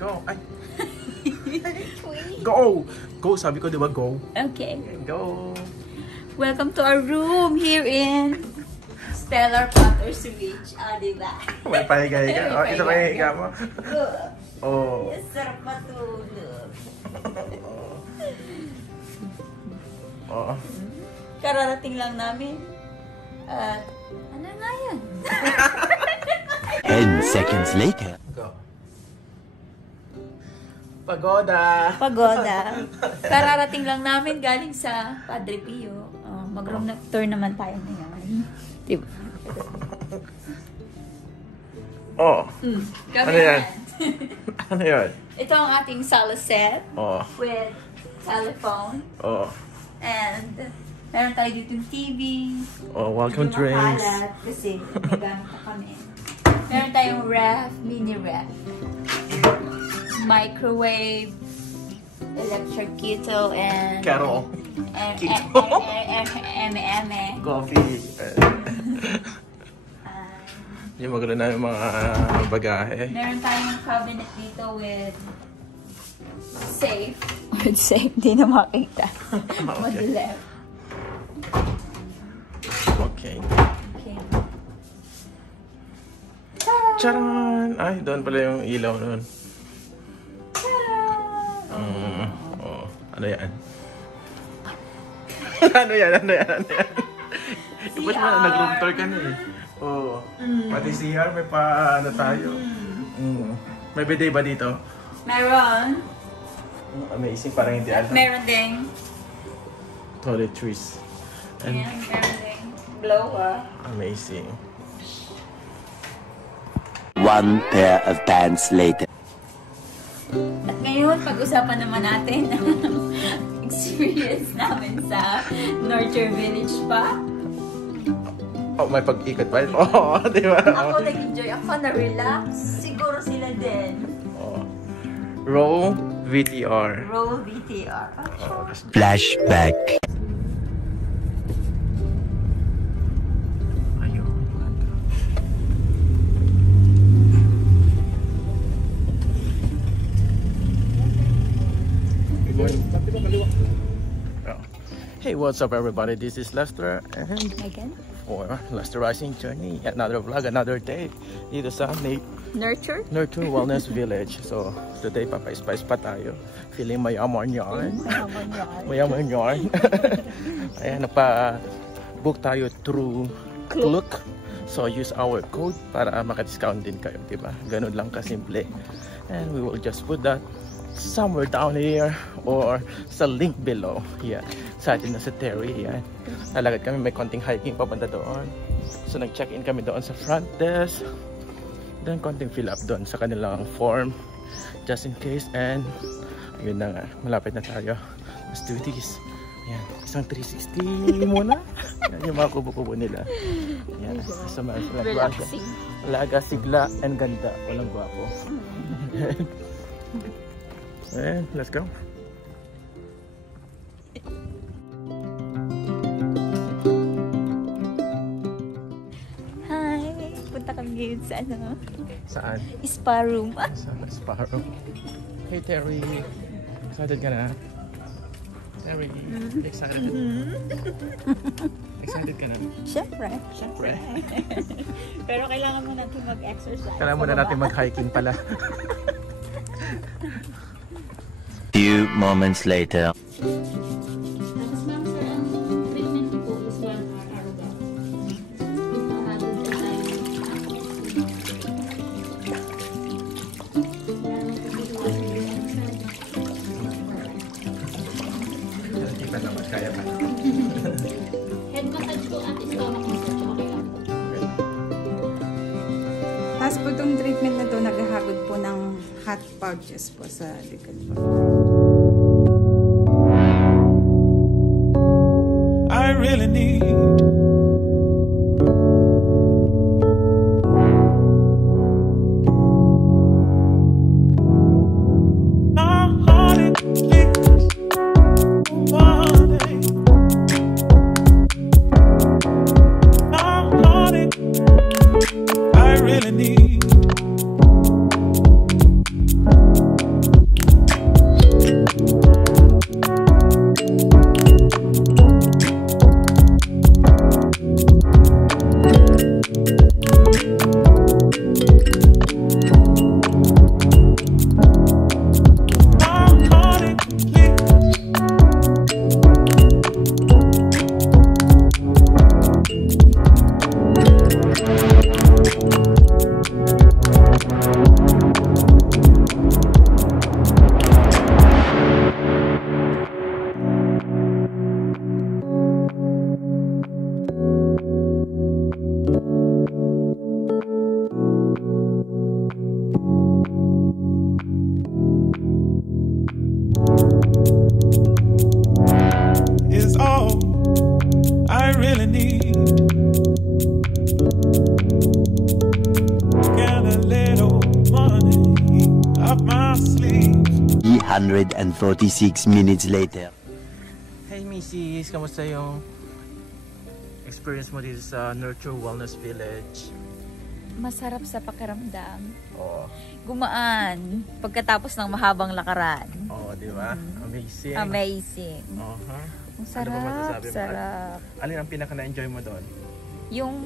Go! Ay! Go! Go! Sabi ko, di ba, go? Okay. Go! Welcome to our room here in Stellar Potter's Ridge. Ah, diba? May pahiga-higa. Oh, isa pa higa mo. Oh. Yes, sarap matulog. Oh. Kararating lang namin. At, ano nga yan? 10 seconds later. Go. Pagoda! Pagoda. Kararating lang namin galing sa Padre Pio. Mag-room tour naman tayo ngayon. Diba? Oh. Kami Ano yan? Ano yan? Ito ang ating sala set Oh. with telephone. Oh. And meron tayo dito yung TV. Oh, welcome Hindi drinks. makalat kasi may gamit na kami. Meron tayong ref, mini ref. Microwave, electric kettle, and Kettle. Coffee. Yung maganda na yung mga bagahe. Meron tayong cabinet dito with safe. With safe, di na makita. Madilim. Okay. Okay. Charan! Ay, doon pala yung ilaw nun. Oh, ano yan? Ano yan? Ano yan? Ano yan? Ba't mo nag-room tour ka na eh? Oh, pati CR, may pa ano tayo. May bidet ba dito? Meron. Amazing, parang hindi alam. Meron ding. Toiletries. And Ayan, meron ding blower. amazing. 1 pair of pants later. At ngayon, pag-usapan naman natin ang experience namin sa Nurture Village pa. Oh, may pag-ikot pa. Oo, di ba? Ako nag-enjoy. Ako na-relax. Siguro sila din. Oh. Roll VTR. Roll VTR. Oh, Flashback. ayun. Good morning. Oh. Hey, what's up everybody? This is Lester and Again? for Lester Rising Journey. Another vlog, another day dito sa Nurture? Nurture Wellness Village. So, today papa-spice pa tayo. Feeling mayaman yarn. Mayaman yarn. Ayan, napa-book tayo through Klook. So, use our code para maka-discount din kayo, diba? Ganun lang kasimple. And we will just put that somewhere down here or sa link below. Yeah. Sa atin na sa Terry. Yan. Nalagad kami, may konting hiking papunta doon. So nag-check-in kami doon sa front desk. Then konting fill up doon sa kanilang form. Just in case. And yun na nga. Malapit na tayo. Let's do this. Yan. Isang 360 muna. Yan yung mga kubo-kubo nila. Yan. So Relaxing. Alaga, sigla, and ganda. Walang gwapo. And let's go. Punta kami ngayon sa ano? Saan? Spa room. Sa spa room. Hey Terry, excited ka na? Terry, excited? Excited ka na? Siyempre. Siyempre. Pero kailangan mo natin mag-exercise. Kailangan muna natin mag-hiking pala. Few moments later. Tapos ma'am sir, ang treatment po is 1 hour aruga. Mahagod sa tayo. Hindi pa naman, kaya pa. Head massage po at stomach massage. Okay lang po. Tapos po itong treatment na to, naghahagod po ng hot pouches po sa likod po. 146 minutes later. Hey Mrs., kamusta yung experience mo dito sa Nurture Wellness Village? Masarap sa pakiramdam. Oo. Gumaan. Pagkatapos ng mahabang lakaran. Oo, di ba? Amazing. Amazing. Ang Ano ba masasabi mo? sarap. Alin ang pinaka na-enjoy mo doon? Yung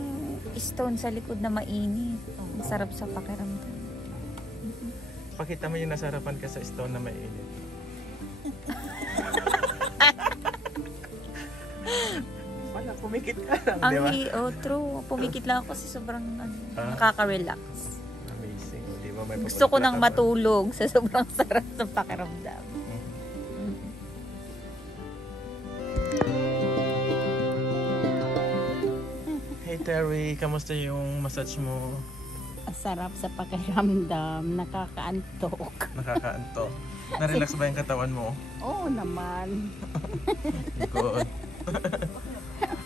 stone sa likod na mainit. Masarap sa pakiramdam. Pakita mo yung nasarapan ka sa stone na mainit. Wala, pumikit ka lang, di ba? True. Pumikit lang ako kasi sobrang nakaka-relax. Amazing. Di ba? May Gusto ko nang pupunta ka matulog sa sobrang sarap ng pakiramdam. Hey Terry, kamusta yung massage mo? Sarap sa pakiramdam, nakakaantok. Nakakaanto. Na-relax ba yung katawan mo? Oo naman. Good.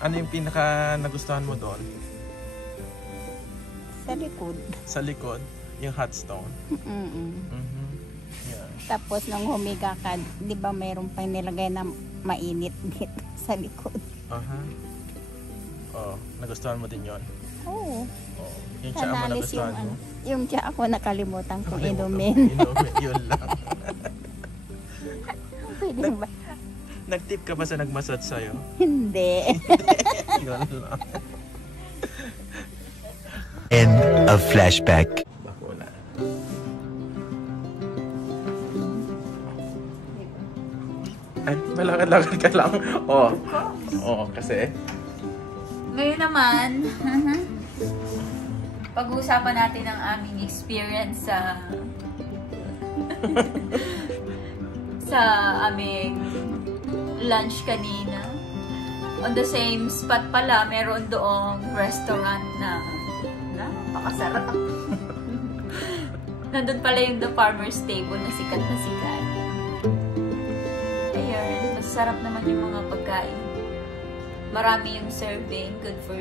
Ano yung pinaka nagustuhan mo doon? Sa likod. Sa likod, yung hot stone. Yeah. Tapos nung humiga ka, di ba mayroon pang nilagay na mainit dito sa likod? Oh, nagustuhan mo din yon? Oo. Oh, yung tsaa mo Analis nagustuhan mo? yung tsaa ko nakalimutan kong inumin. Inumin, yun lang. Pwede ba? Nag-tip ka ba sa nag-massage sa'yo? Hindi. Yun lang. End of flashback. Bakuna. Ay, malakad-lakad ka lang. Oo. Oo, kasi... Ngayon naman, pag-uusapan natin ang aming experience sa aming lunch kanina. On the same spot pala, meron doong restaurant na napakasarap. Nandun pala yung The Farmer's Table na sikat na sikat. Ayun, masarap naman yung mga pagkain. Marami yung serving, good for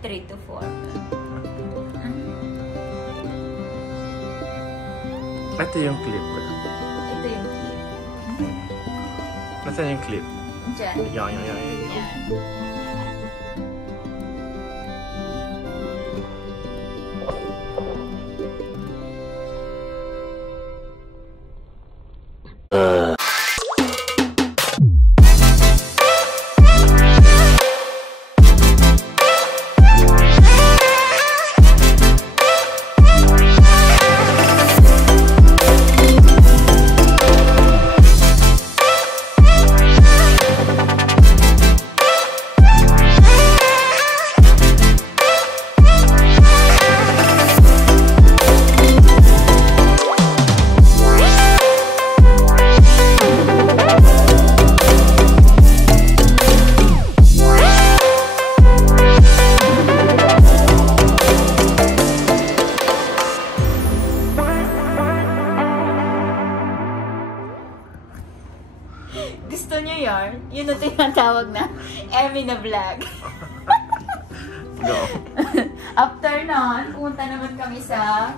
3 to 4. Ito yung clip. Ito yung clip. Nasaan yung clip? Diyan. Yan. Yan. Gusto nyo yarn? Yun ang tinatawag na Emmy na vlog. Go. After nun, pumunta naman kami sa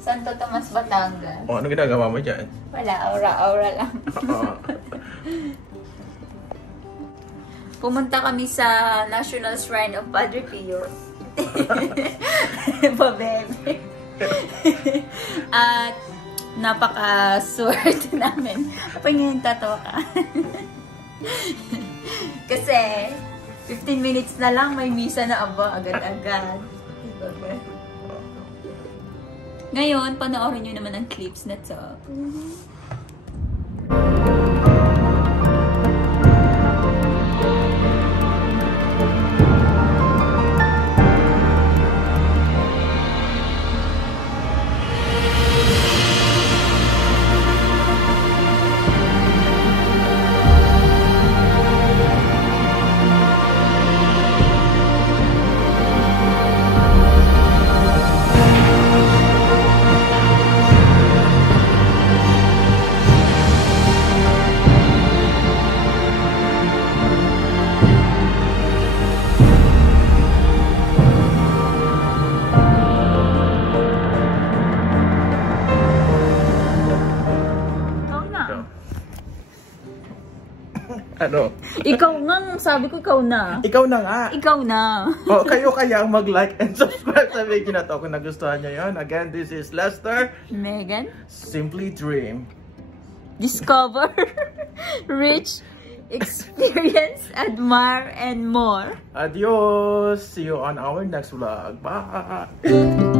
Santo Tomas, Batangas. Oh, ano ginagawa mo dyan? Wala, aura-aura lang. Pumunta kami sa National Shrine of Padre Pio. Pabebe. At napaka-swerte namin. Kapag ngayon tatawa ka. Kasi 15 minutes na lang may misa na agad-agad. Ngayon, panoorin nyo naman ang clips na to. Ano? Ikaw nga, sabi ko ikaw na. Ikaw na nga. Ikaw na. O, kayo kaya ang mag-like and subscribe sa video na to kung nagustuhan nyo yun. Again, this is Lester. Megan. Simply Dream. Discover. Rich. Experience. Admire. And more. Adios! See you on our next vlog. Bye!